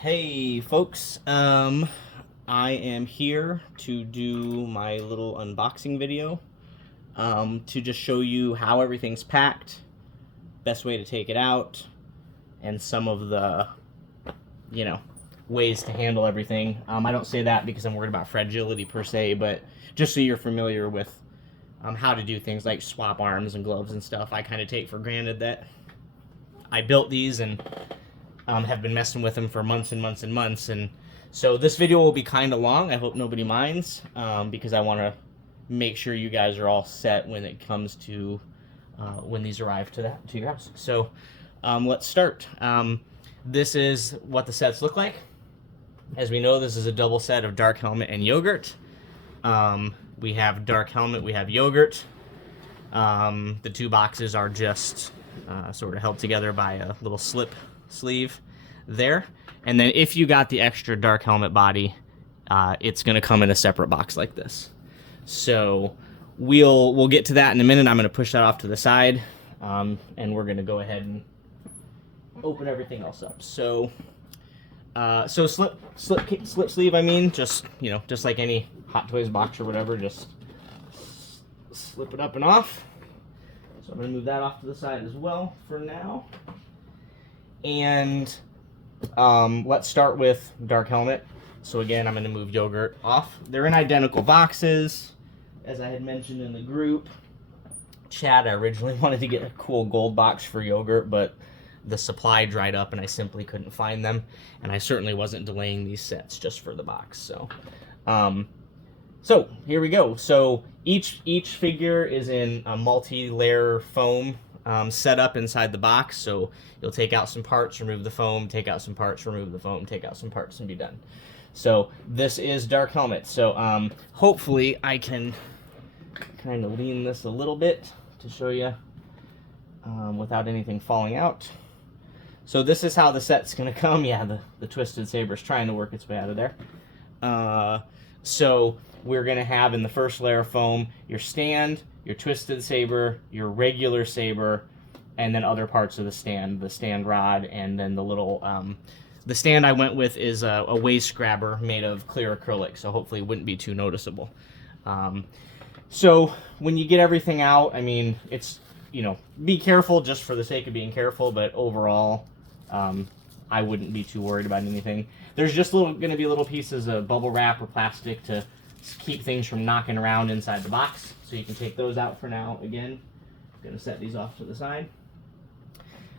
Hey folks, I am here to do my little unboxing video to just show you how everything's packed, best way to take it out, and some of the, ways to handle everything. I don't say that because I'm worried about fragility per se, but just so you're familiar with how to do things like swap arms and gloves and stuff. I kind of take for granted that I built these and have been messing with them for months and months and months, and so this video will be kind of long. I hope nobody minds, because I want to make sure you guys are all set when it comes to when these arrive to your house. So let's start. This is what the sets look like. As we know, this is a double set of Dark Helmet and Yogurt. We have Dark Helmet, we have Yogurt. The two boxes are just sort of held together by a little slip sleeve there, and then if you got the extra Dark Helmet body, it's going to come in a separate box like this. So we'll get to that in a minute. I'm going to push that off to the side, and we're going to go ahead and open everything else up. So slip sleeve, I mean, just just like any Hot Toys box or whatever, just slip it up and off. So I'm going to move that off to the side as well for now. And let's start with Dark Helmet. So again, I'm going to move Yogurt off. They're in identical boxes, as I had mentioned in the group chat. I originally wanted to get a cool gold box for Yogurt, but the supply dried up and I simply couldn't find them. And I certainly wasn't delaying these sets just for the box. So here we go. So each figure is in a multi-layer foam set up inside the box. So you'll take out some parts, remove the foam, take out some parts, remove the foam, take out some parts, and be done. So this is Dark Helmet. So hopefully I can kind of lean this a little bit to show you without anything falling out. So this is how the set's going to come. Yeah, the Twisted Saber's trying to work its way out of there. So we're going to have in the first layer of foam your stand, your Twisted Saber, your regular saber, and then other parts of the stand rod, and then the little, the stand I went with is a waist grabber made of clear acrylic, so hopefully it wouldn't be too noticeable. So when you get everything out, I mean, it's, be careful just for the sake of being careful, but overall, I wouldn't be too worried about anything. There's just going to be little pieces of bubble wrap or plastic to keep things from knocking around inside the box, so you can take those out for now. Again, I'm going to set these off to the side.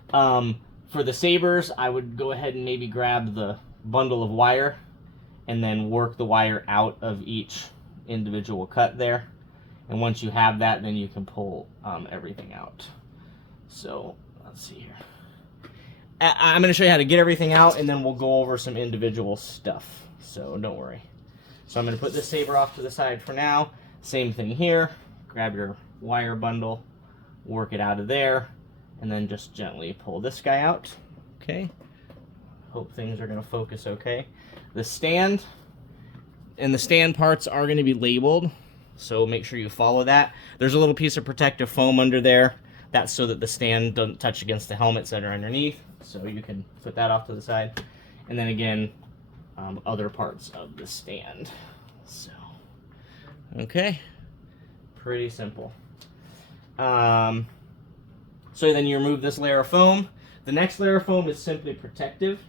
For the sabers, I would go ahead and maybe grab the bundle of wire and then work the wire out of each individual cut there. And once you have that, then you can pull everything out. So let's see here. I'm going to show you how to get everything out, and then we'll go over some individual stuff. So don't worry. So I'm going to put this saber off to the side for now. Same thing here. Grab your wire bundle, work it out of there, and then just gently pull this guy out. Okay. Hope things are going to focus okay. The stand and the stand parts are going to be labeled, so make sure you follow that. There's a little piece of protective foam under there. That's so that the stand doesn't touch against the helmets that are underneath. So you can put that off to the side. And then again, other parts of the stand. So, okay. Pretty simple. So then you remove this layer of foam. The next layer of foam is simply protective.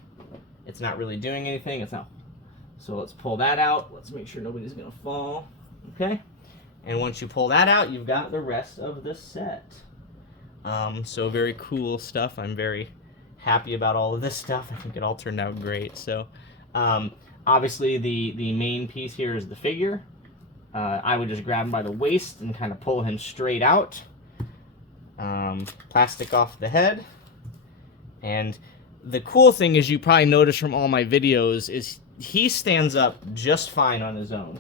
It's not really doing anything. It's not. So let's pull that out. Let's make sure nobody's going to fall. Okay. And once you pull that out, you've got the rest of the set. So very cool stuff. I'm very happy about all of this stuff. I think it all turned out great. So obviously the main piece here is the figure. I would just grab him by the waist and kind of pull him straight out. Plastic off the head. And the cool thing is, you probably noticed from all my videos, is he stands up just fine on his own.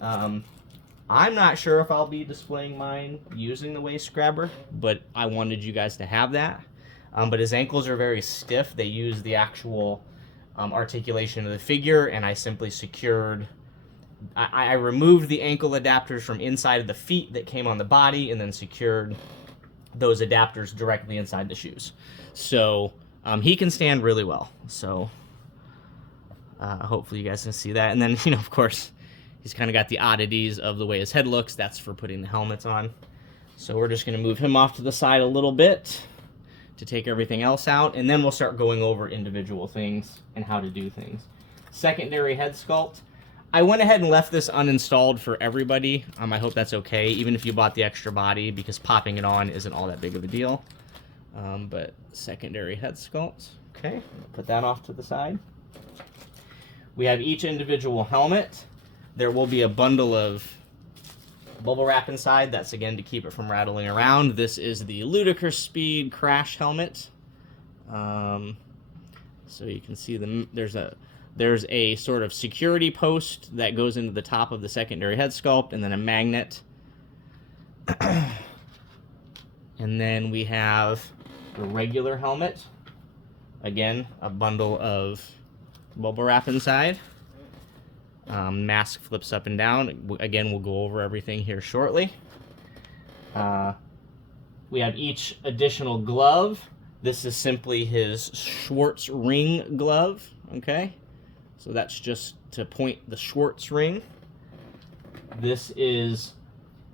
I'm not sure if I'll be displaying mine using the waist grabber, but I wanted you guys to have that. But his ankles are very stiff. They use the actual articulation of the figure, and I simply secured... I removed the ankle adapters from inside of the feet that came on the body, and then secured those adapters directly inside the shoes. So he can stand really well. So hopefully you guys can see that. And then, of course, he's kind of got the oddities of the way his head looks. That's for putting the helmets on. So we're just going to move him off to the side a little bit to take everything else out, and then we'll start going over individual things and how to do things. Secondary head sculpt. I went ahead and left this uninstalled for everybody. I hope that's okay, even if you bought the extra body, because popping it on isn't all that big of a deal. But secondary head sculpt. Okay, put that off to the side. We have each individual helmet. There will be a bundle of bubble wrap inside. That's again to keep it from rattling around. This is the Ludicrous Speed Crash helmet. So you can see there's a sort of security post that goes into the top of the secondary head sculpt, and then a magnet. And then we have the regular helmet. Again, a bundle of bubble wrap inside. Mask flips up and down. Again, we'll go over everything here shortly. We have each additional glove. This is simply his Schwartz ring glove, okay? So that's just to point the Schwartz ring. This is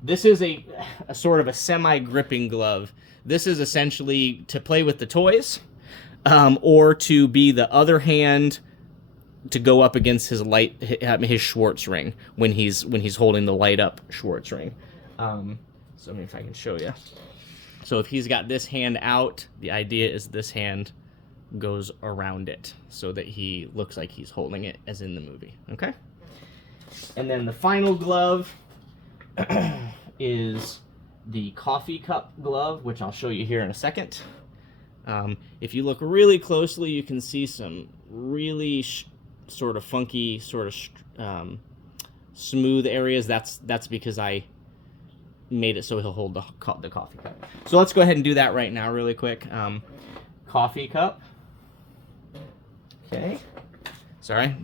a sort of a semi-gripping glove. This is essentially to play with the toys, or to be the other hand to go up against his Schwartz ring when he's holding the light up Schwartz ring. So if I can show you. So if he's got this hand out, the idea is this hand goes around it so that he looks like he's holding it as in the movie. Okay. And then the final glove is the coffee cup glove, which I'll show you here in a second. If you look really closely, you can see some really sort of funky, sort of smooth areas. That's because I made it so he'll hold the coffee cup. So let's go ahead and do that right now really quick. Coffee cup. Okay. Sorry.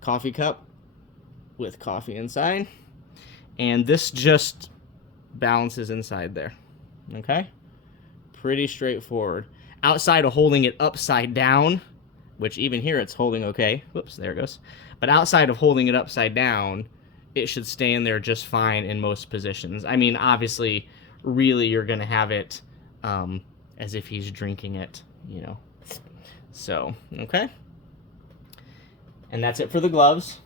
Coffee cup with coffee inside. And this just balances inside there. Okay? Pretty straightforward. Outside of holding it upside down, which even here it's holding okay. Whoops, there it goes. But outside of holding it upside down, it should stay in there just fine in most positions. I mean, obviously, really you're going to have it as if he's drinking it, So, okay. And that's it for the gloves.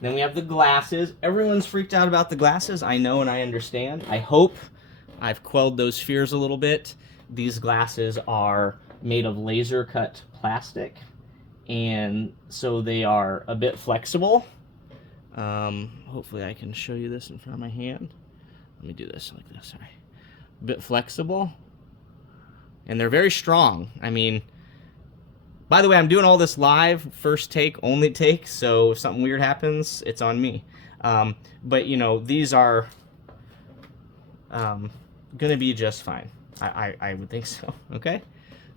Then we have the glasses. Everyone's freaked out about the glasses. I know and I understand. I hope I've quelled those fears a little bit. These glasses are made of laser cut plastic, and so they are a bit flexible. Hopefully I can show you this in front of my hand. Let me do this like this. Sorry. A bit flexible, and they're very strong. I mean, by the way, I'm doing all this live, first take, only take, so if something weird happens, it's on me. But these are gonna be just fine. I would think so. Okay,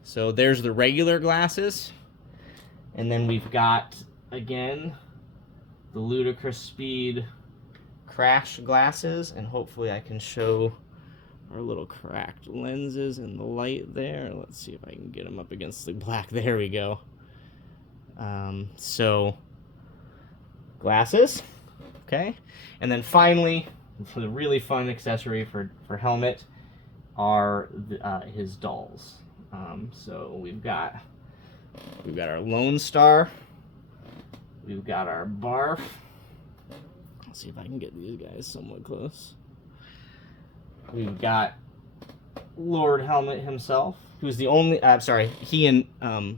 so there's the regular glasses, and then we've got again the Ludicrous Speed Crash glasses, and hopefully I can show our little cracked lenses in the light there. Let's see if I can get them up against the black. There we go. So glasses, okay, and then finally, for the really fun accessory for helmet, are his dolls. So we've got our Lone Star. We've got our Barf. Let's see if I can get these guys somewhat close. We've got Lord Helmet himself, who's the only... he and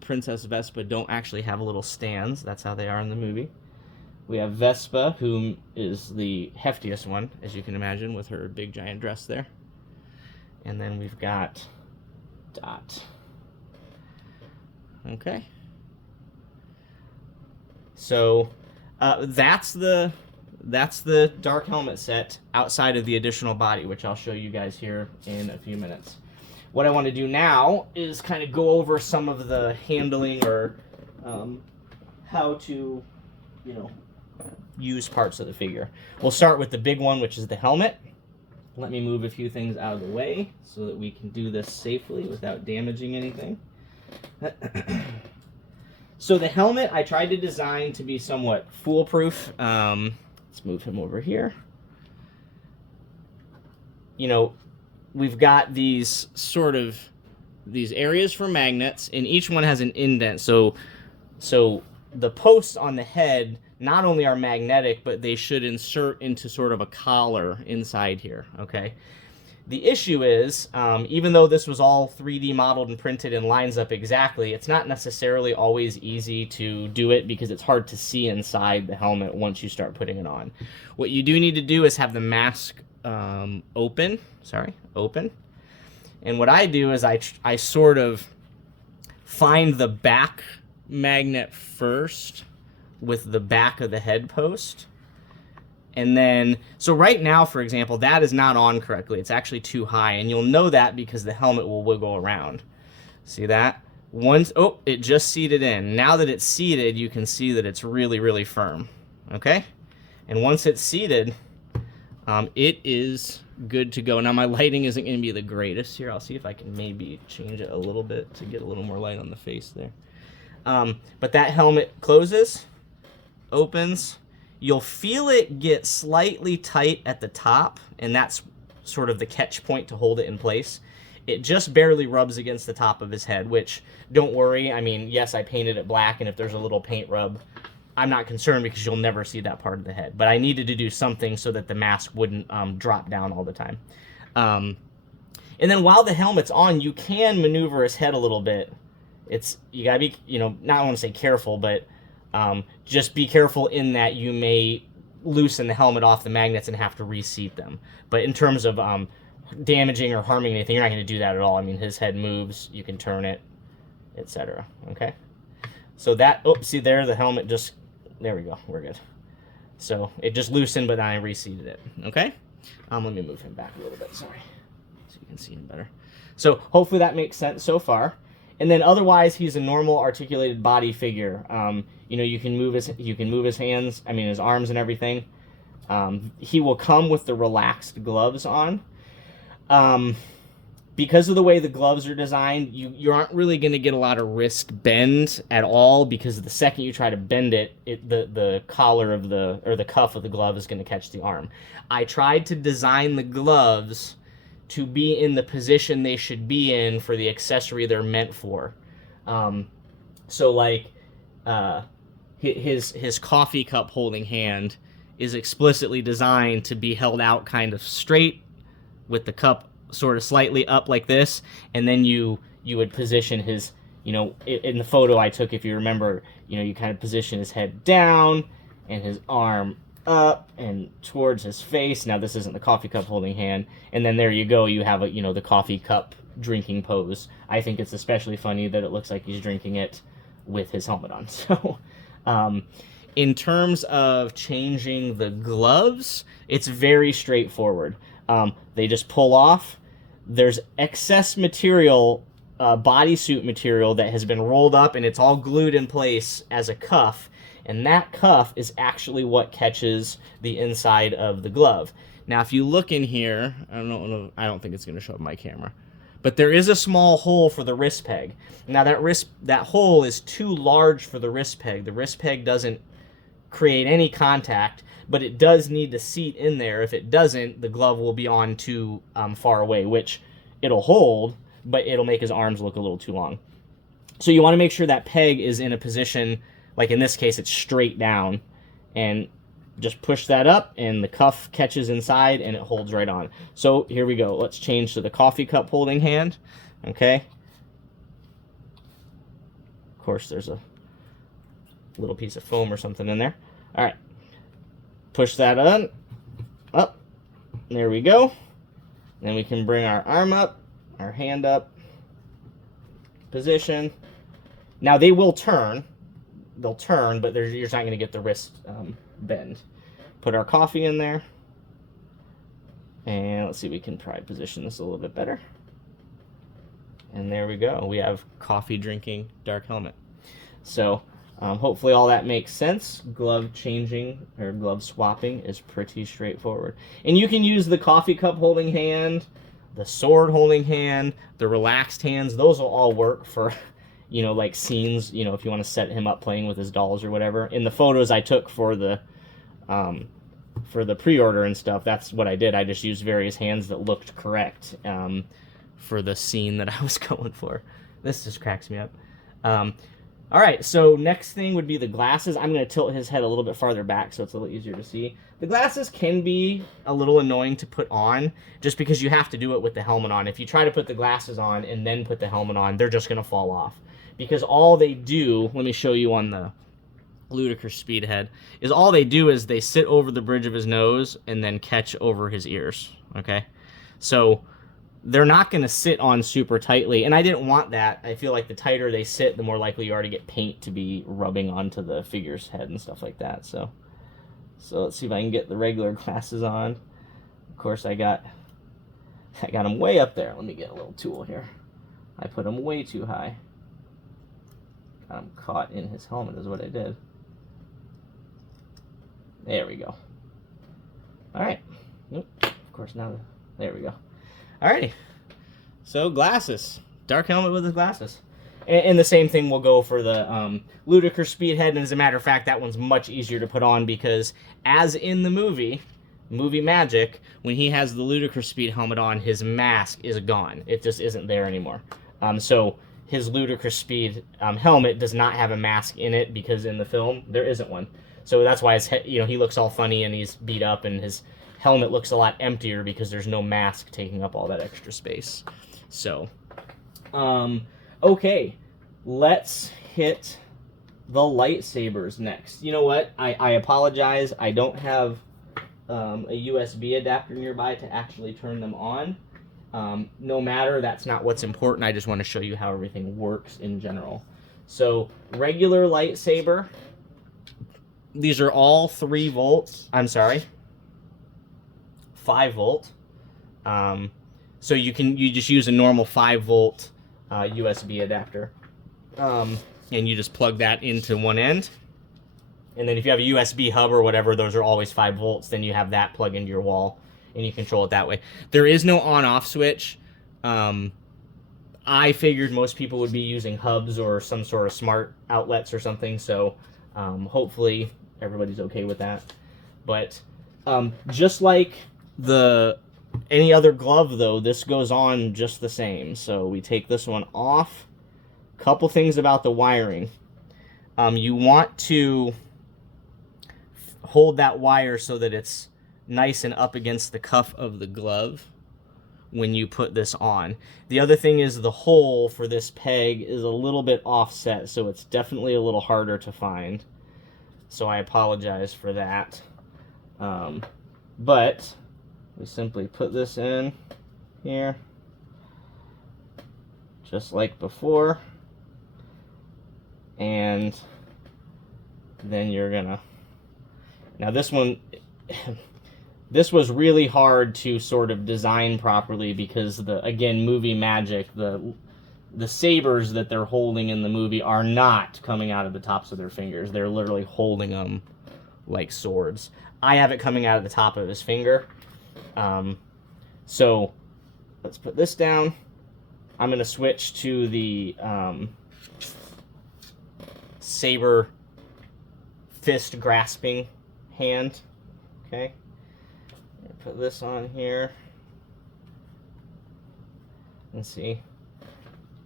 Princess Vespa don't actually have little stands. That's how they are in the movie. We have Vespa, who is the heftiest one, as you can imagine, with her big giant dress there. And then we've got Dot. Okay. So that's the Dark Helmet set outside of the additional body, which I'll show you guys here in a few minutes. What I want to do now is kind of go over some of the handling or how to, use parts of the figure. We'll start with the big one, which is the helmet. let me move a few things out of the way so that we can do this safely without damaging anything. So the helmet I tried to design to be somewhat foolproof. Let's move him over here. You know, we've got these areas for magnets, and each one has an indent. So the posts on the head not only are magnetic, but they should insert into sort of a collar inside here, okay? The issue is, even though this was all 3D modeled and printed and lines up exactly, it's not necessarily always easy to do it because it's hard to see inside the helmet once you start putting it on. What you do need to do is have the mask open. And what I do is I sort of find the back magnet first with the back of the head post. And then, so right now, for example, that is not on correctly. It's actually too high, and you'll know that because the helmet will wiggle around. See that? Once, oh, it just seated in. Now that it's seated, you can see that it's really, really firm. Okay? And once it's seated, it is good to go. Now, my lighting isn't going to be the greatest here. I'll see if I can maybe change it a little bit to get a little more light on the face there. But that helmet closes, opens. You'll feel it get slightly tight at the top, and that's sort of the catch point to hold it in place. It just barely rubs against the top of his head, which, don't worry, I mean, yes, I painted it black, and if there's a little paint rub, I'm not concerned because you'll never see that part of the head. But I needed to do something so that the mask wouldn't drop down all the time. And then while the helmet's on, you can maneuver his head a little bit. You gotta be, not I want to say careful, but just be careful in that you may loosen the helmet off the magnets and have to reseat them. But in terms of damaging or harming anything, you're not going to do that at all. I mean, his head moves, you can turn it, etc. Okay? So that, see there, the helmet just, there we go, we're good. So it just loosened, but then I reseated it. Okay? Let me move him back a little bit, sorry, so you can see him better. So hopefully that makes sense so far. And then otherwise, he's a normal articulated body figure. You can move his hands, his arms and everything. He will come with the relaxed gloves on. Because of the way the gloves are designed, you aren't really going to get a lot of wrist bend at all, because the second you try to bend it, the collar of the cuff of the glove is going to catch the arm. I tried to design the gloves to be in the position they should be in for the accessory they're meant for. So like his coffee cup holding hand is explicitly designed to be held out kind of straight with the cup sort of slightly up like this, and then you would position his, in the photo I took, if you remember, you kind of position his head down and his arm up and towards his face. Now this isn't the coffee cup holding hand, and then there you go, you have the coffee cup drinking pose. I think it's especially funny that it looks like he's drinking it with his helmet on. So in terms of changing the gloves, it's very straightforward. They just pull off. There's excess material, bodysuit material, that has been rolled up, and it's all glued in place as a cuff. And that cuff is actually what catches the inside of the glove. Now, if you look in here, I don't think it's going to show up my camera, but there is a small hole for the wrist peg. Now, that hole is too large for the wrist peg. The wrist peg doesn't create any contact, but it does need to seat in there. If it doesn't, the glove will be on too far away, which it'll hold, but it'll make his arms look a little too long. So you want to make sure that peg is in a position, like in this case, it's straight down, and just push that up, and the cuff catches inside, and it holds right on. So here we go. Let's change to the coffee cup holding hand. Okay. Of course, there's a little piece of foam or something in there. All right. Push that on, up. There we go. Then we can bring our arm up, our hand up, position. Now they will turn. They'll turn, but you're just not going to get the wrist bend. Put our coffee in there. And let's see if we can try to position this a little bit better. And there we go. We have coffee drinking dark helmet. So Hopefully all that makes sense. Glove changing or glove swapping is pretty straightforward. And you can use the coffee cup holding hand, the sword holding hand, the relaxed hands. Those will all work for, like scenes, if you want to set him up playing with his dolls or whatever. In the photos I took for the pre-order and stuff, that's what I did. I just used various hands that looked correct for the scene that I was going for. This just cracks me up. All right, so next thing would be the glasses. I'm going to tilt his head a little bit farther back so it's a little easier to see. The glasses can be a little annoying to put on just because you have to do it with the helmet on. If you try to put the glasses on and then put the helmet on, they're just going to fall off. Because all they do, let me show you on the Ludicrous Speedhead, is all they do is they sit over the bridge of his nose and then catch over his ears, okay? So they're not going to sit on super tightly, and I didn't want that. I feel like the tighter they sit, the more likely you are to get paint to be rubbing onto the figure's head and stuff like that. So let's see if I can get the regular glasses on. Of course, I got them way up there. Let me get a little tool here. I put them way too high. Got him caught in his helmet is what I did. There we go. All right. Nope. Of course, now, there we go. Alrighty, so glasses. Dark helmet with his glasses. And the same thing will go for the Ludicrous Speedhead, and as a matter of fact, that one's much easier to put on because, as in the movie Magic, when he has the Ludicrous Speed helmet on, his mask is gone. It just isn't there anymore. So his Ludicrous Speed helmet does not have a mask in it because in the film, there isn't one. So that's why his he looks all funny and he's beat up, and his helmet looks a lot emptier because there's no mask taking up all that extra space. So, okay, let's hit the lightsabers next. You know what? I apologize. I don't have a USB adapter nearby to actually turn them on. No matter, that's not what's important. I just want to show you how everything works in general. So, regular lightsaber. These are all 3 volts. I'm sorry. 5 volt. So you just use a normal 5 volt USB adapter. And you just plug that into one end. And then if you have a USB hub or whatever, those are always 5 volts, then you have that plug into your wall and you control it that way. There is no on-off switch. I figured most people would be using hubs or some sort of smart outlets or something, so hopefully everybody's okay with that. But just like any other glove, though, this goes on just the same. So we take this one off. Couple things about the wiring. You want to hold that wire so that it's nice and up against the cuff of the glove when you put this on. The other thing is the hole for this peg is a little bit offset, so it's definitely a little harder to find. So I apologize for that. But we simply put this in here, just like before, and then you're gonna... Now this one, this was really hard to sort of design properly because again, movie magic, the sabers that they're holding in the movie are not coming out of the tops of their fingers. They're literally holding them like swords. I have it coming out of the top of his finger. So let's put this down. I'm going to switch to the saber fist grasping hand. Okay. Put this on here. Let's see.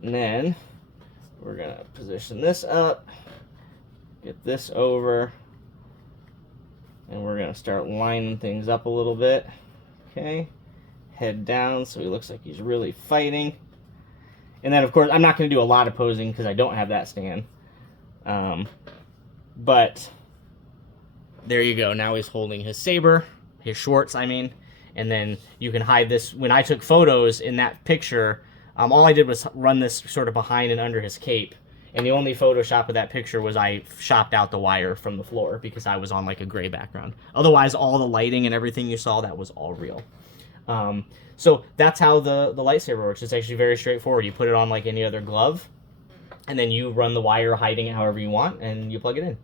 And then we're going to position this up, get this over, and we're going to start lining things up a little bit. Okay, head down so he looks like he's really fighting. And then, of course, I'm not going to do a lot of posing because I don't have that stand. But there you go. Now he's holding his saber, his shorts, I mean. And then you can hide this. When I took photos in that picture, all I did was run this sort of behind and under his cape. And the only Photoshop of that picture was I chopped out the wire from the floor because I was on like a gray background. Otherwise, all the lighting and everything you saw, that was all real. So that's how the lightsaber works. It's actually very straightforward. You put it on like any other glove, and then you run the wire hiding it however you want, and you plug it in.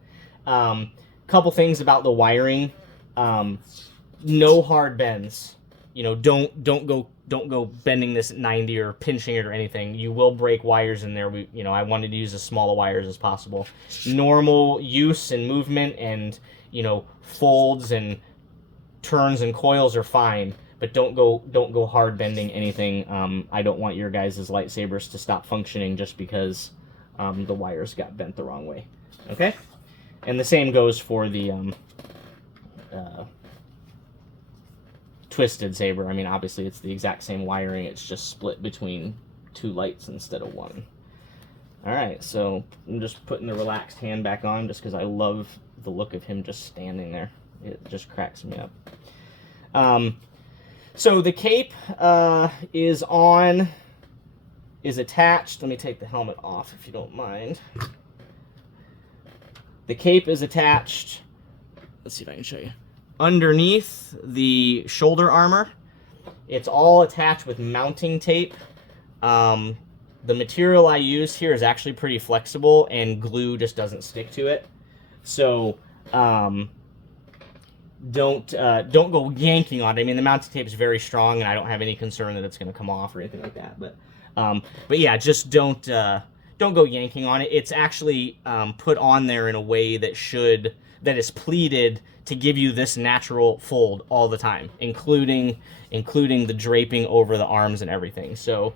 Couple things about the wiring: no hard bends. You know, don't go bending this at 90 or pinching it or anything. You will break wires in there. I wanted to use as small of wires as possible. Normal use and movement, and folds and turns and coils are fine, but don't go hard bending anything. I don't want your guys' lightsabers to stop functioning just because the wires got bent the wrong way. Okay, and the same goes for the twisted saber. I mean, obviously it's the exact same wiring, it's just split between 2 lights instead of 1. Alright, so I'm just putting the relaxed hand back on just because I love the look of him just standing there. It just cracks me up. So the cape is attached. Let me take the helmet off if you don't mind. The cape is attached, let's see if I can show you, underneath the shoulder armor. It's all attached with mounting tape. The material I use here is actually pretty flexible, and glue just doesn't stick to it. So don't go yanking on it. I mean, the mounting tape is very strong, and I don't have any concern that it's going to come off or anything like that. But yeah, just don't go yanking on it. It's actually put on there in a way that is pleated to give you this natural fold all the time, including the draping over the arms and everything. So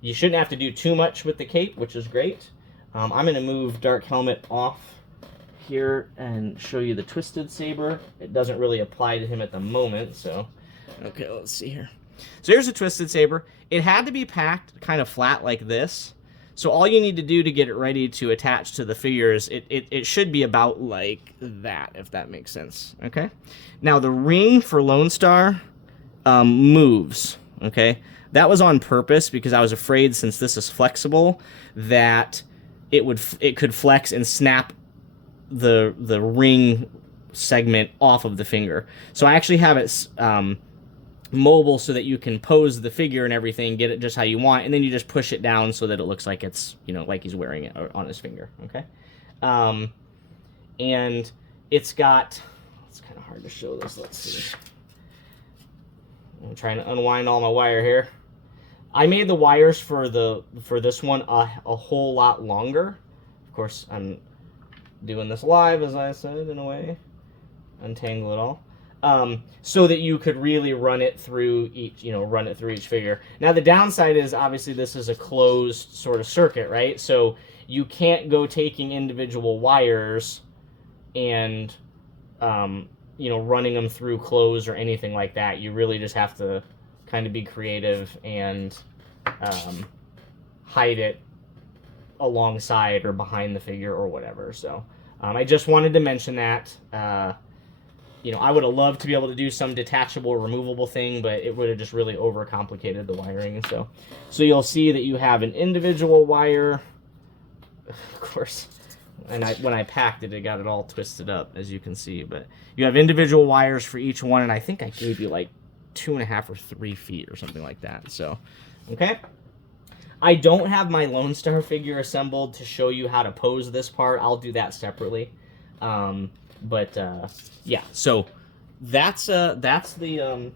you shouldn't have to do too much with the cape, which is great. I'm going to move Dark Helmet off here and show you the twisted saber. It doesn't really apply to him at the moment, so okay, let's see here. So here's a twisted saber. It had to be packed kind of flat like this. So all you need to do to get it ready to attach to the figures, it should be about like that, if that makes sense, okay? Now the ring for Lone Star moves, okay? That was on purpose because I was afraid, since this is flexible, that it could flex and snap the ring segment off of the finger. So I actually have it mobile so that you can pose the figure and everything, get it just how you want, and then you just push it down so that it looks like it's, like he's wearing it on his finger, okay? And it's kind of hard to show this, let's see. I'm trying to unwind all my wire here. I made the wires for this one a whole lot longer. Of course, I'm doing this live, as I said, in a way. Untangle it all. So that you could really run it through each figure. Now the downside is, obviously, this is a closed sort of circuit, right? So you can't go taking individual wires and running them through clothes or anything like that. You really just have to kind of be creative and hide it alongside or behind the figure or whatever. So I just wanted to mention that. I would have loved to be able to do some detachable, removable thing, but it would have just really overcomplicated the wiring. And so you'll see that you have an individual wire, of course, and when I packed it, it got it all twisted up, as you can see. But you have individual wires for each one, and I think I gave you like 2.5 or 3 feet or something like that. So, okay. I don't have my Lone Star figure assembled to show you how to pose this part. I'll do that separately. Yeah, so that's the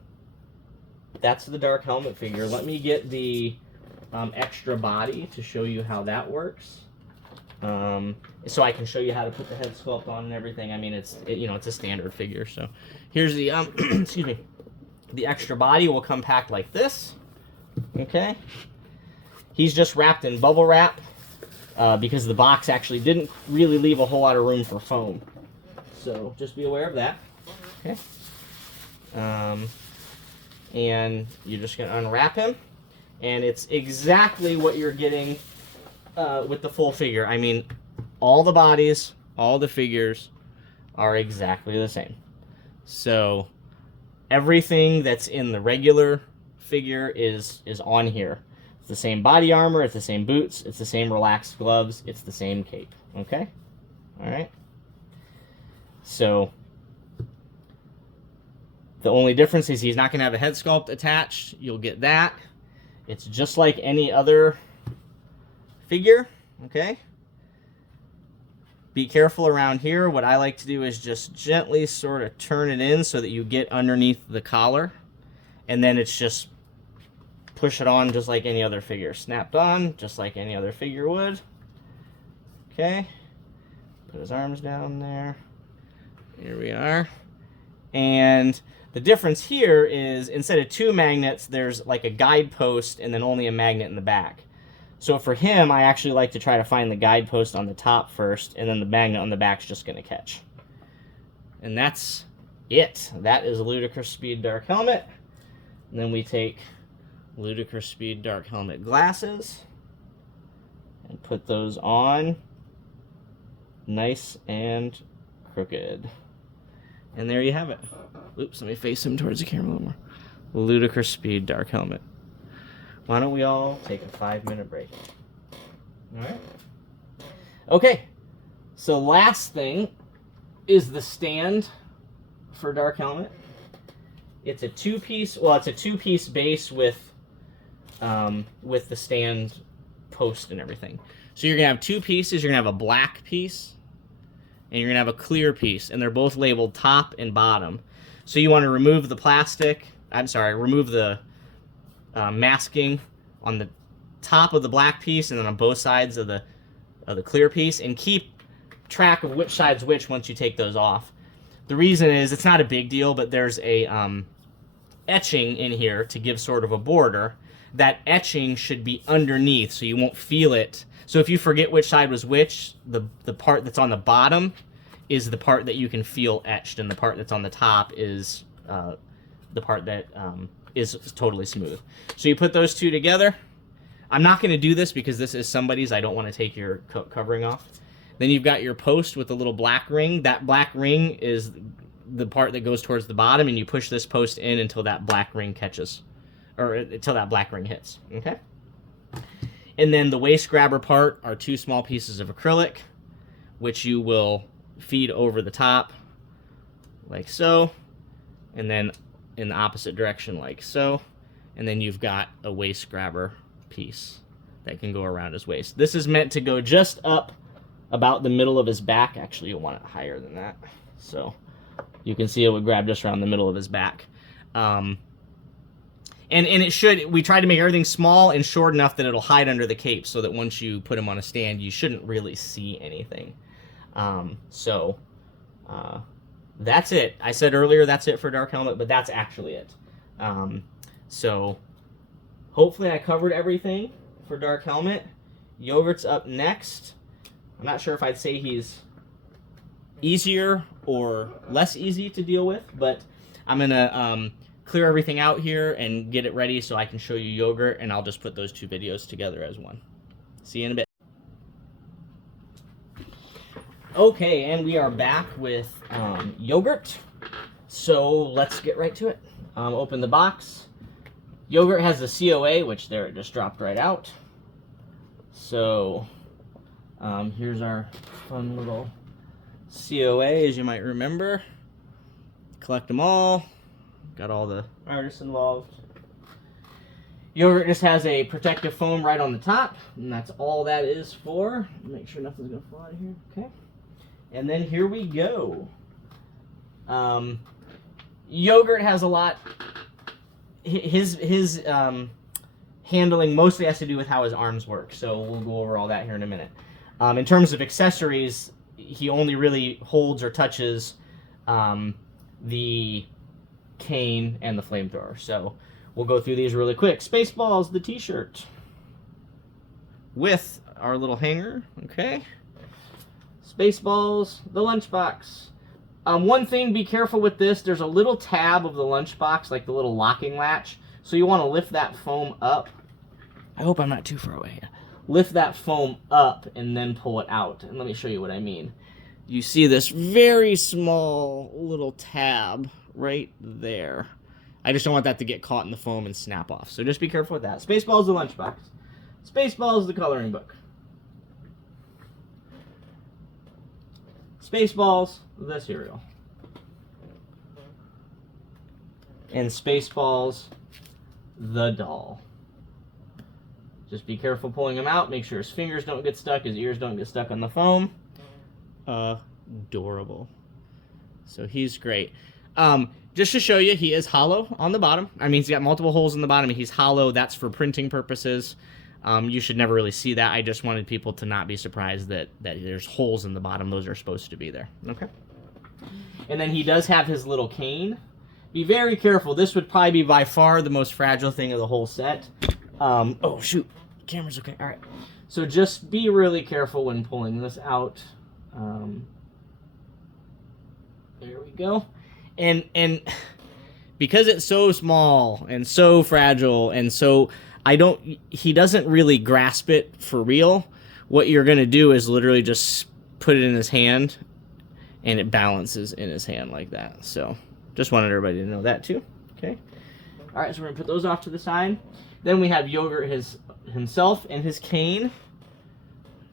Dark Helmet figure. Let me get the extra body to show you how that works. So I can show you how to put the head sculpt on and everything. I mean, it's a standard figure. So here's the excuse me. The extra body will come packed like this. Okay. He's just wrapped in bubble wrap because the box actually didn't really leave a whole lot of room for foam. So just be aware of that. Okay. And you're just going to unwrap him. And it's exactly what you're getting with the full figure. I mean, all the bodies, all the figures are exactly the same. So everything that's in the regular figure is on here. It's the same body armor, it's the same boots, it's the same relaxed gloves, it's the same cape. Okay? Alright? So the only difference is he's not going to have a head sculpt attached. You'll get that. It's just like any other figure, okay? Be careful around here. What I like to do is just gently sort of turn it in so that you get underneath the collar. And then it's just push it on just like any other figure. Snapped on just like any other figure would. Okay. Put his arms down there. Here we are. And the difference here is instead of 2 magnets, there's like a guidepost and then only a magnet in the back. So for him, I actually like to try to find the guidepost on the top first, and then the magnet on the back's just going to catch. And that's it. That is Ludicrous Speed Dark Helmet. And then we take Ludicrous Speed Dark Helmet glasses and put those on nice and crooked. And there you have it. Oops, let me face him towards the camera a little more. Ludicrous Speed Dark Helmet. Why don't we all take a 5-minute break? All right. Okay. So last thing is the stand for Dark Helmet. It's a 2-piece. Well, it's a 2-piece base with the stand post and everything. So you're gonna have 2 pieces. You're gonna have a black piece, and you're gonna have a clear piece, and they're both labeled top and bottom. So you want to remove the plastic. Remove the masking on the top of the black piece and then on both sides of the clear piece, and keep track of which side's which once you take those off. The reason is it's not a big deal, but there's a etching in here to give sort of a border. That etching should be underneath so you won't feel it. So if you forget which side was which, the part that's on the bottom is the part that you can feel etched, and the part that's on the top is the part that is totally smooth. So you put those two together. I'm not going to do this because this is somebody's. I don't want to take your covering off. Then you've got your post with the little black ring. That black ring is the part that goes towards the bottom, and you push this post in until that black ring catches, or until that black ring hits, okay? And then the waist grabber part are 2 small pieces of acrylic, which you will feed over the top, like so, and then in the opposite direction, like so. And then you've got a waist grabber piece that can go around his waist. This is meant to go just up about the middle of his back. Actually, you'll want it higher than that. So you can see it would grab just around the middle of his back. And it should, we try to make everything small and short enough that it'll hide under the cape so that once you put him on a stand, you shouldn't really see anything. That's it. I said earlier that's it for Dark Helmet, but that's actually it. So hopefully I covered everything for Dark Helmet. Yogurt's up next. I'm not sure if I'd say he's easier or less easy to deal with, but I'm going to clear everything out here and get it ready so I can show you Yogurt, and I'll just put those 2 videos together as one. See you in a bit. Okay, and we are back with Yogurt. So let's get right to it. Open the box. Yogurt has the COA, which there it just dropped right out. So here's our fun little COA, as you might remember. Collect them all. Got all the artists involved. Yogurt just has a protective foam right on the top, and that's all that is for. Make sure nothing's gonna fall out of here. Okay. And then here we go. Yogurt has a lot. His handling mostly has to do with how his arms work, so we'll go over all that here in a minute. In terms of accessories, he only really holds or touches the cane and the flamethrower. So we'll go through these really quick. Spaceballs, the t-shirt with our little hanger, okay? Spaceballs, the lunchbox. One thing, be careful with this. There's a little tab of the lunchbox, like the little locking latch. So you want to lift that foam up. I hope I'm not too far away. Lift that foam up and then pull it out. And let me show you what I mean. You see this very small little tab right there. I just don't want that to get caught in the foam and snap off. So just be careful with that. Spaceballs, the lunchbox. Spaceballs, the coloring book. Spaceballs, the cereal. And Spaceballs, the doll. Just be careful pulling him out. Make sure his fingers don't get stuck, his ears don't get stuck on the foam. Adorable. So he's great. Just to show you, he is hollow on the bottom. I mean, he's got multiple holes in the bottom, and he's hollow. That's for printing purposes. You should never really see that. I just wanted people to not be surprised that there's holes in the bottom. Those are supposed to be there. Okay. And then he does have his little cane. Be very careful. This would probably be by far the most fragile thing of the whole set. Oh, shoot. Camera's okay. All right. So just be really careful when pulling this out. There we go. And because it's so small and so fragile and so he doesn't really grasp it for real. What you're going to do is literally just put it in his hand and it balances in his hand like that. So just wanted everybody to know that too. Okay. All right, so we're going to put those off to the side. Then we have Yogurt himself and his cane.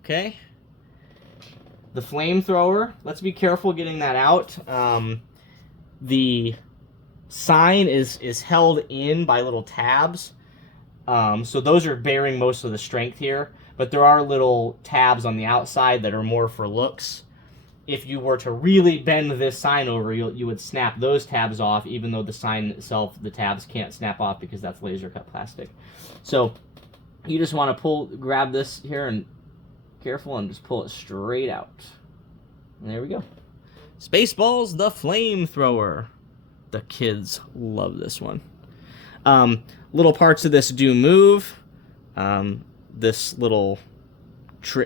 Okay. The flamethrower. Let's be careful getting that out. The sign is held in by little tabs. So those are bearing most of the strength here. But there are little tabs on the outside that are more for looks. If you were to really bend this sign over, you would snap those tabs off, even though the sign itself, the tabs can't snap off because that's laser cut plastic. So you just want to grab this here and careful and just pull it straight out. And there we go. Spaceballs the Flamethrower. The kids love this one. Little parts of this do move. This little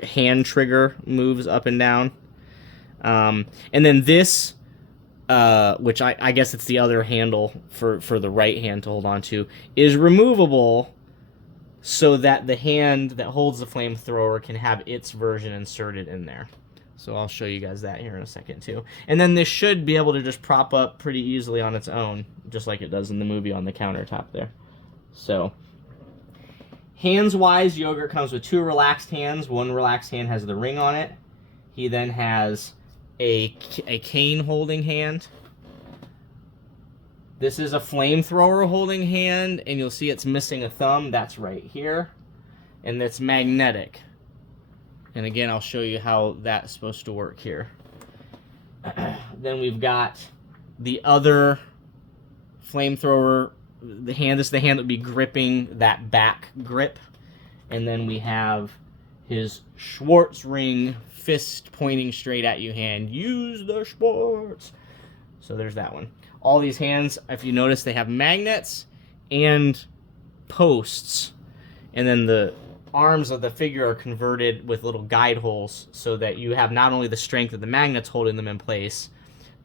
hand trigger moves up and down. And then this, which I guess it's the other handle for the right hand to hold on to, is removable so that the hand that holds the flamethrower can have its version inserted in there. So I'll show you guys that here in a second too. And then this should be able to just prop up pretty easily on its own, just like it does in the movie on the countertop there. So hands-wise, Yogurt comes with 2 relaxed hands. One relaxed hand has the ring on it. He then has a cane holding hand. This is a flamethrower holding hand, and you'll see it's missing a thumb. That's right here. And it's magnetic. And again, I'll show you how that's supposed to work here. Then we've got the other flamethrower. The hand is the hand that would be gripping that back grip. And then we have his Schwartz ring fist pointing straight at you hand. Use the Schwartz. So there's that one. All these hands, if you notice, they have magnets and posts. And then the arms of the figure are converted with little guide holes so that you have not only the strength of the magnets holding them in place,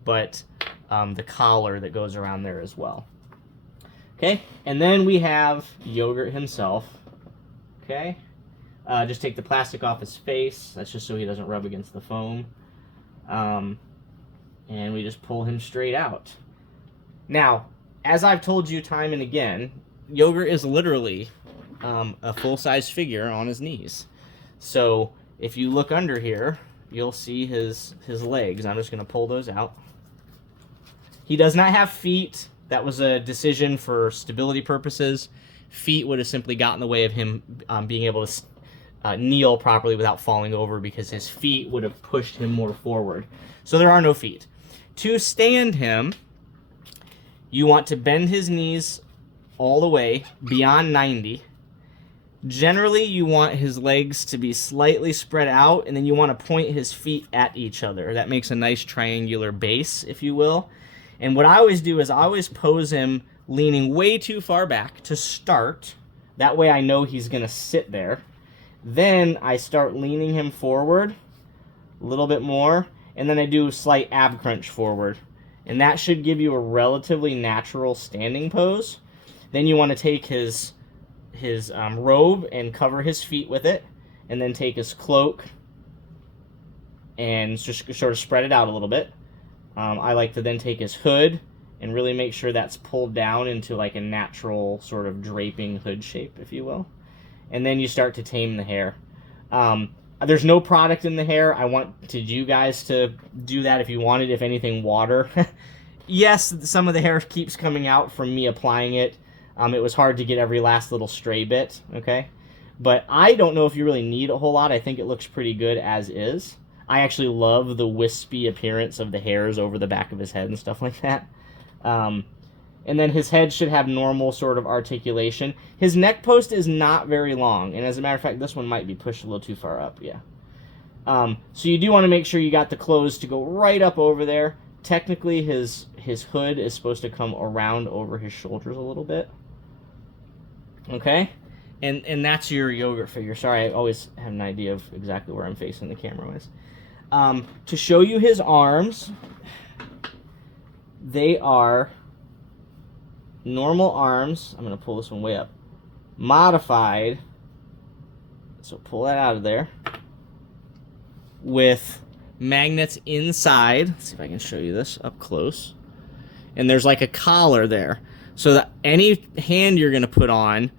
but the collar that goes around there as well. Okay, and then we have Yogurt himself. Okay, just take the plastic off his face. That's just so he doesn't rub against the foam. And we just pull him straight out. Now, as I've told you time and again, Yogurt is literally a full-size figure on his knees. So if you look under here, you'll see his legs. I'm just going to pull those out. He does not have feet. That was a decision for stability purposes. Feet would have simply got in the way of him being able to kneel properly without falling over because his feet would have pushed him more forward. So there are no feet. To stand him, you want to bend his knees all the way beyond 90. Generally, you want his legs to be slightly spread out, and then you want to point his feet at each other. That makes a nice triangular base, if you will. And what I always do is I always pose him leaning way too far back to start. That way I know he's going to sit there. Then I start leaning him forward a little bit more, and then I do a slight ab crunch forward. And that should give you a relatively natural standing pose. Then you want to take his robe and cover his feet with it, and then take his cloak and just sort of spread it out a little bit. I like to then take his hood and really make sure that's pulled down into like a natural sort of draping hood shape, if you will. And then you start to tame the hair. There's no product in the hair. I wanted you guys to do that if you wanted, if anything, water. Yes, some of the hair keeps coming out from me applying it. It was hard to get every last little stray bit, okay? But I don't know if you really need a whole lot. I think it looks pretty good as is. I actually love the wispy appearance of the hairs over the back of his head and stuff like that. And then his head should have normal sort of articulation. His neck post is not very long. And as a matter of fact, this one might be pushed a little too far up. Yeah. So you do want to make sure you got the clothes to go right up over there. Technically, his hood is supposed to come around over his shoulders a little bit. Okay? And that's your yogurt figure. Sorry, I always have an idea of exactly where I'm facing the camera with. To show you his arms, they are normal arms. I'm going to pull this one way up. Modified. So pull that out of there. With magnets inside. Let's see if I can show you this up close. And there's like a collar there. So that any hand you're going to put on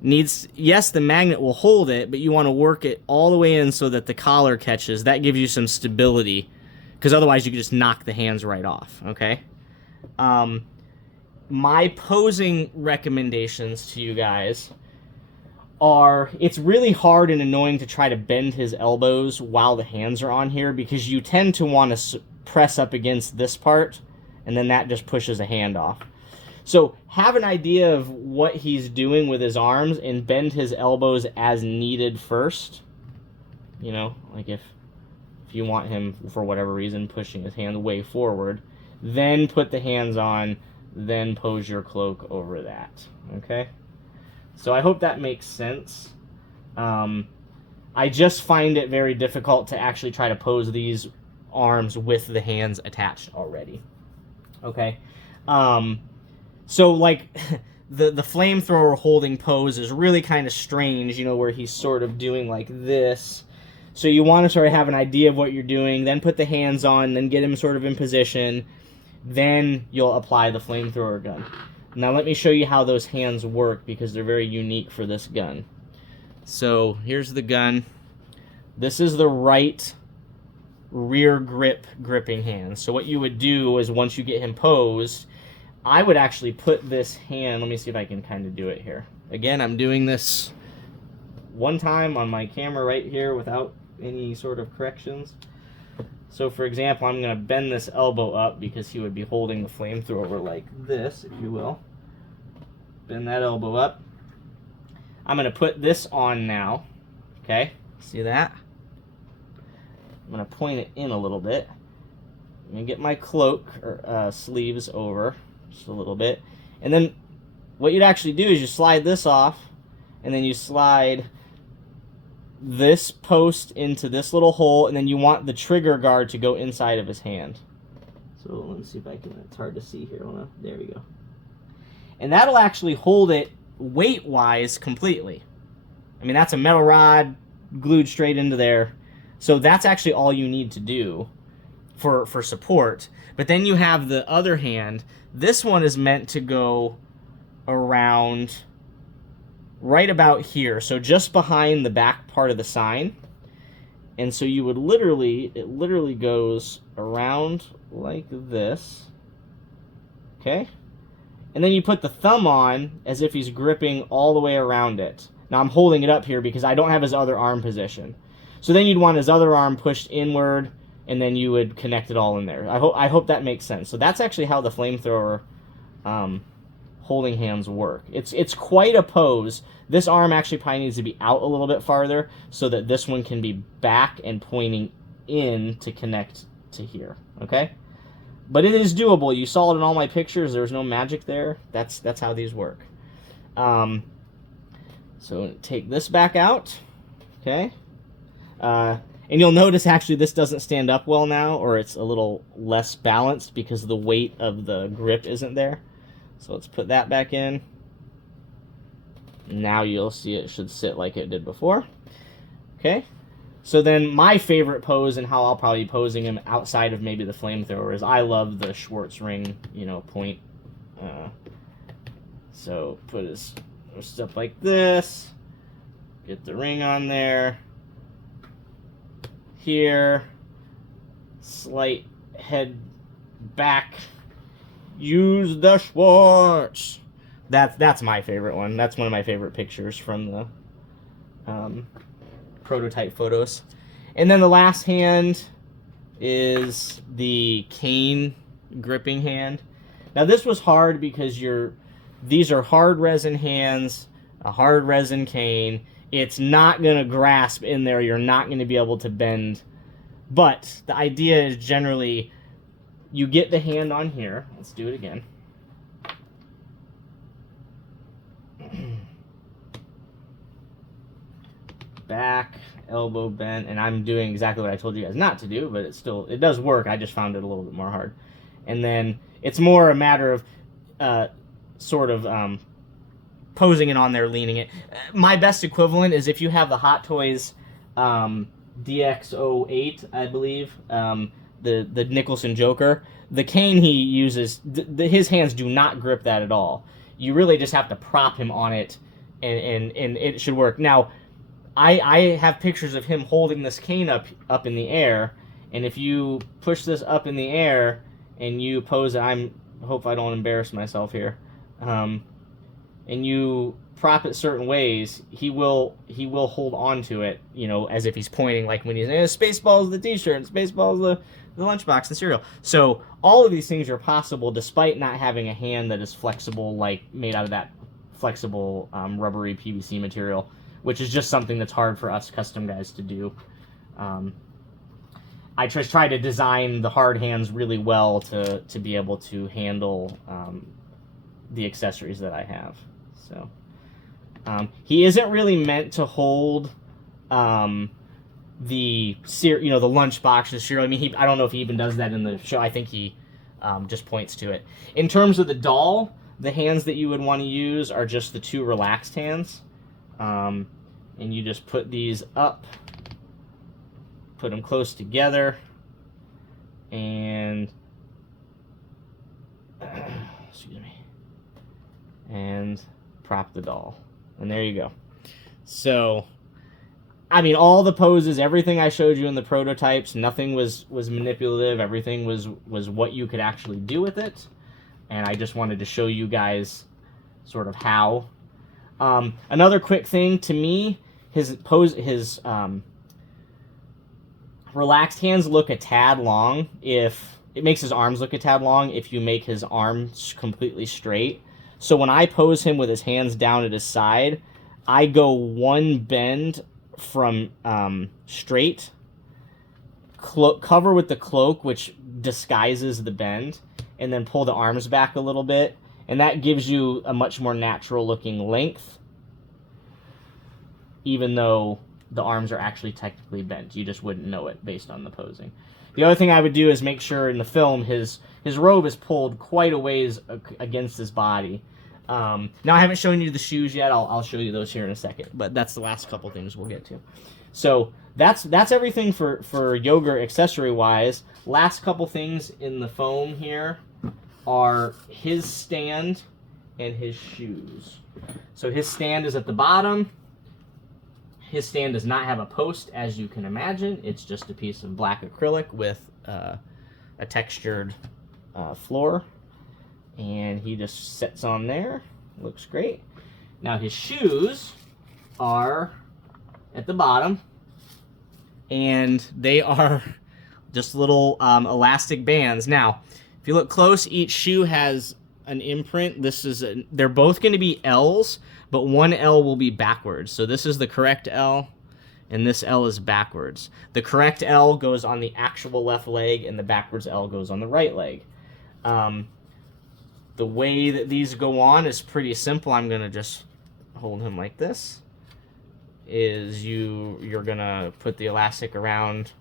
needs, yes, the magnet will hold it, but you want to work it all the way in so that the collar catches. That gives you some stability, because otherwise you could just knock the hands right off, okay? My posing recommendations to you guys are, it's really hard and annoying to try to bend his elbows while the hands are on here, because you tend to want to press up against this part, and then that just pushes a hand off. So have an idea of what he's doing with his arms and bend his elbows as needed first. You know, like if you want him, for whatever reason, pushing his hand way forward, then put the hands on, then pose your cloak over that. Okay? So I hope that makes sense. I just find it very difficult to actually try to pose these arms with the hands attached already. Okay? So, like, the flamethrower holding pose is really kind of strange, you know, where he's sort of doing like this. So you want to sort of have an idea of what you're doing, then put the hands on, then get him sort of in position. Then you'll apply the flamethrower gun. Now let me show you how those hands work, because they're very unique for this gun. So here's the gun. This is the right rear gripping hand. So what you would do is, once you get him posed, I would actually put this hand, let me see if I can kind of do it here. Again, I'm doing this one time on my camera right here without any sort of corrections. So for example, I'm going to bend this elbow up, because he would be holding the flamethrower like this, if you will. Bend that elbow up. I'm going to put this on now. Okay, see that? I'm going to point it in a little bit. I'm going to get my cloak or sleeves over just a little bit. And then what you'd actually do is you slide this off, and then you slide this post into this little hole, and then you want the trigger guard to go inside of his hand. So let's see if I can, it's hard to see here. There we go. And that'll actually hold it weight-wise completely. I mean, that's a metal rod glued straight into there. So that's actually all you need to do for support. But then you have the other hand. This one is meant to go around right about here, so just behind the back part of the sign. And so you would it literally goes around like this. Okay? And then you put the thumb on as if he's gripping all the way around it. Now I'm holding it up here because I don't have his other arm position. So then you'd want his other arm pushed inward, and then you would connect it all in there. I hope that makes sense. So that's actually how the flamethrower holding hands work. It's quite a pose. This arm actually probably needs to be out a little bit farther so that this one can be back and pointing in to connect to here. Okay? But it is doable. You saw it in all my pictures. There's no magic there. That's how these work. So take this back out. Okay? And you'll notice actually this doesn't stand up well now, or it's a little less balanced because the weight of the grip isn't there. So let's put that back in. Now you'll see it should sit like it did before. Okay? So then my favorite pose, and how I'll probably be posing him outside of maybe the flamethrower, is I love the Schwartz ring, point. So put his stuff like this. Get the ring on there. Here. Slight head back. Use the Schwartz. That's my favorite one. That's one of my favorite pictures from prototype photos. And then the last hand is the cane gripping hand. Now this was hard because these are hard resin hands, a hard resin cane. It's not going to grasp in there. You're not going to be able to bend. But the idea is generally you get the hand on here. Let's do it again. Back, elbow bent, and I'm doing exactly what I told you guys not to do, but it does work. I just found it a little bit more hard. And then it's more a matter of sort of posing it on there, leaning it. My best equivalent is if you have the Hot Toys DX08, I believe, the Nicholson Joker. The cane he uses, his hands do not grip that at all. You really just have to prop him on it, and it should work. Now, I have pictures of him holding this cane up in the air, and if you push this up in the air and you pose it, I hope I don't embarrass myself here, and you prop it certain ways, he will hold on to it, you know, as if he's pointing, like when he's Spaceballs the t-shirt, and Spaceballs the lunchbox, the cereal. So all of these things are possible despite not having a hand that is flexible, like made out of that flexible rubbery PVC material, which is just something that's hard for us custom guys to do. I just try to design the hard hands really well to be able to handle the accessories that I have. So he isn't really meant to hold the lunchbox, the cereal. I mean, I don't know if he even does that in the show. I think he just points to it. In terms of the doll, the hands that you would want to use are just the two relaxed hands. And you just put these up, put them close together, and excuse me, and prop the doll. And there you go. So, I mean, all the poses, everything I showed you in the prototypes, nothing was manipulative. Everything was what you could actually do with it. And I just wanted to show you guys sort of how. Another quick thing, to me, his relaxed hands look a tad long. If it makes his arms look a tad long if you make his arms completely straight. So when I pose him with his hands down at his side, I go one bend from straight, cover with the cloak, which disguises the bend, and then pull the arms back a little bit, and that gives you a much more natural looking length, even though the arms are actually technically bent. You just wouldn't know it based on the posing. The other thing I would do is make sure in the film his robe is pulled quite a ways against his body. Now, I haven't shown you the shoes yet. I'll show you those here in a second, but that's the last couple things we'll get to. So that's everything for Yogurt accessory-wise. Last couple things in the foam here are his stand and his shoes. So his stand is at the bottom. His stand does not have a post, as you can imagine. It's just a piece of black acrylic with a textured floor. And he just sits on there. Looks great. Now his shoes are at the bottom. And they are just little elastic bands. Now, if you look close, each shoe has an imprint. They're both going to be L's, but one L will be backwards. So this is the correct L, and this L is backwards. The correct L goes on the actual left leg, and the backwards L goes on the right leg. The way that these go on is pretty simple. I'm going to just hold him like this. You're going to put the elastic around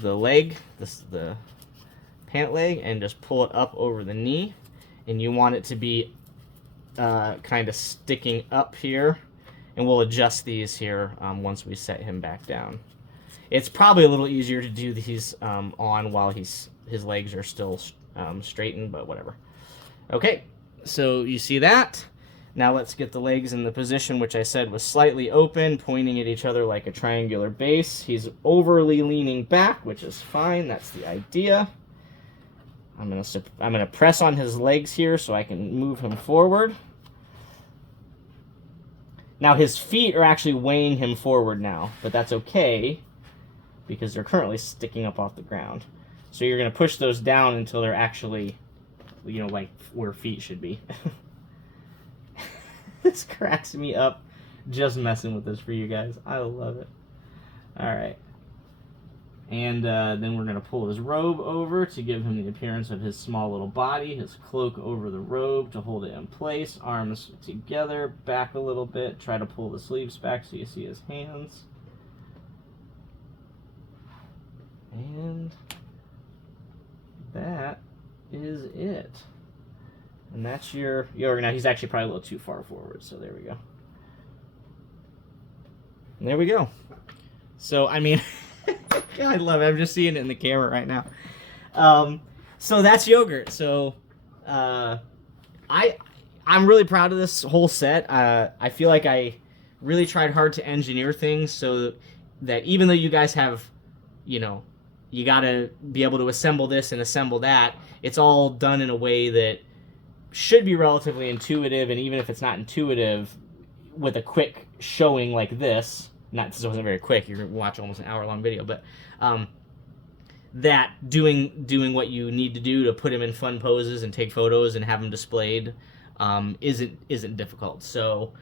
the leg, the pant leg, and just pull it up over the knee. And you want it to be kind of sticking up here. And we'll adjust these here once we set him back down. It's probably a little easier to do these on while his legs are still straightened, but whatever. Okay, so you see that. Now let's get the legs in the position which I said was slightly open, pointing at each other like a triangular base. He's overly leaning back, which is fine. That's the idea. I'm gonna press on his legs here so I can move him forward. Now his feet are actually weighing him forward now, but that's okay because they're currently sticking up off the ground. So you're going to push those down until they're actually, you know, like where feet should be. This cracks me up just messing with this for you guys. I love it. All right. And then we're going to pull his robe over to give him the appearance of his small little body, his cloak over the robe to hold it in place, arms together, back a little bit, try to pull the sleeves back so you see his hands. And that is it. And that's your Yoger. Now he's actually probably a little too far forward, so there we go. And there we go. So, I mean... I love it. I'm just seeing it in the camera right now. So that's Yogurt. So I'm really proud of this whole set. I feel like I really tried hard to engineer things so that even though you guys have, you know, you got to be able to assemble this and assemble that, it's all done in a way that should be relatively intuitive. And even if it's not intuitive, with a quick showing like this, this wasn't very quick, you're going to watch almost an hour-long video, but that doing what you need to do to put him in fun poses and take photos and have them displayed isn't difficult. So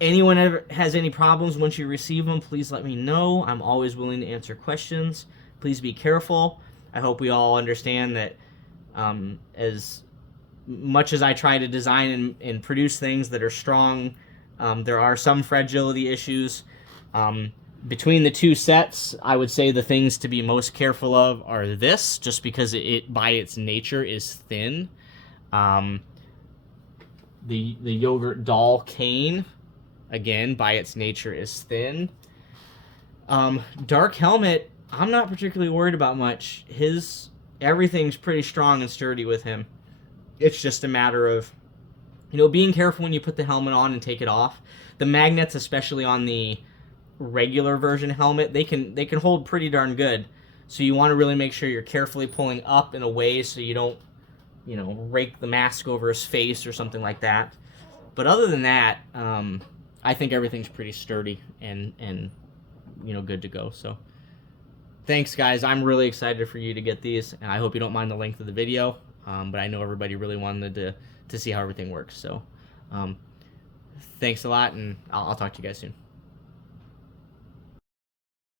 anyone ever has any problems once you receive them, please let me know. I'm always willing to answer questions. Please be careful. I hope we all understand that as much as I try to design and produce things that are strong, there are some fragility issues. Between the two sets, I would say the things to be most careful of are this, just because it by its nature is thin. The Yogurt doll cane, again, by its nature is thin. Dark Helmet, I'm not particularly worried about much. Everything's pretty strong and sturdy with him. It's just a matter of, you know, being careful when you put the helmet on and take it off. The magnets, especially on the regular version helmet, they can hold pretty darn good. So you want to really make sure you're carefully pulling up in a way so you don't, you know, rake the mask over his face or something like that. But other than that, I think everything's pretty sturdy and you know, good to go. So thanks, guys. I'm really excited for you to get these, and I hope you don't mind the length of the video. But I know everybody really wanted to see how everything works. So thanks a lot, and I'll talk to you guys soon.